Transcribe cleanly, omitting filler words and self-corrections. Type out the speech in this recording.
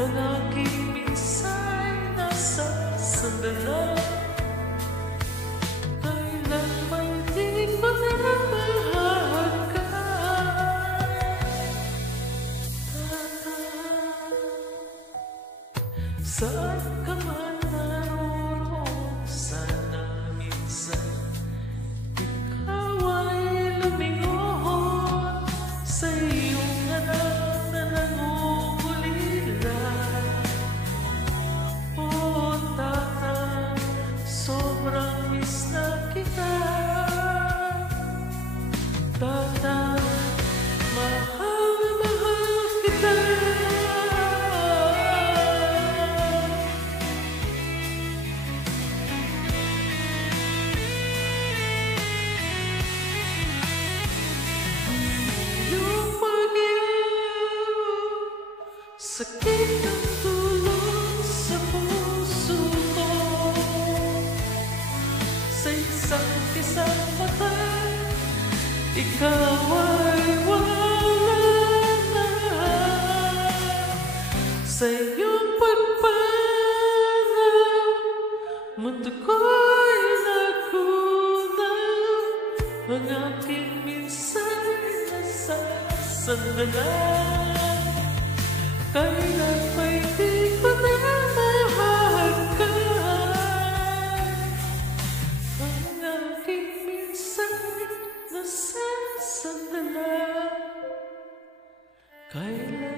Ang aking minsa'y nasa sandala. Kailanman di ko na mahal ka. Saan ka man naroon, sana minsan ikaw ay lumingon sa iyong anak na nangungulila. Oh, tata, sobrang miss na kita. Tata, mahal na mahal kita. Sakit ang tulog sa puso ko. Sa isang mata, ikaw ay wala na. Sa iyong pagpanaw, mundo ko'y nagunaw. Ang aking minsa'y nasa sandala. Kailan ba'y di ko na mahal ka? Ang aking minsa'y nasa sandala. Kailan